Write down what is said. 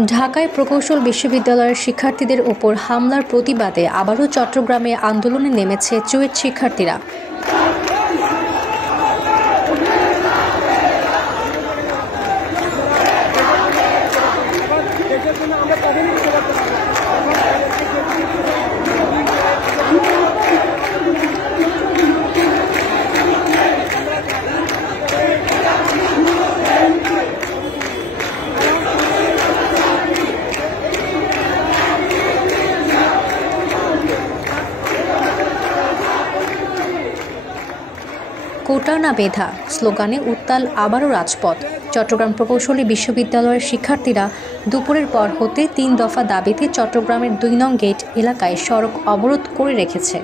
ঢাকায় প্রকৌশল বিশ্ববিদ্যালয়ের শিক্ষার্থীদের ওপর হামলার প্রতিবাদে আবারও চট্টগ্রামে আন্দোলনে নেমেছে চুয়েট শিক্ষার্থীরা। কোটা না মেধা স্লোগানে উত্তাল আবারও রাজপথ। চট্টগ্রাম প্রকৌশলী বিশ্ববিদ্যালয়ের শিক্ষার্থীরা দুপুরের পর হতে 3 দফা দাবিতে চট্টগ্রামের 2 নং গেট এলাকায় সড়ক অবরোধ করে রেখেছে।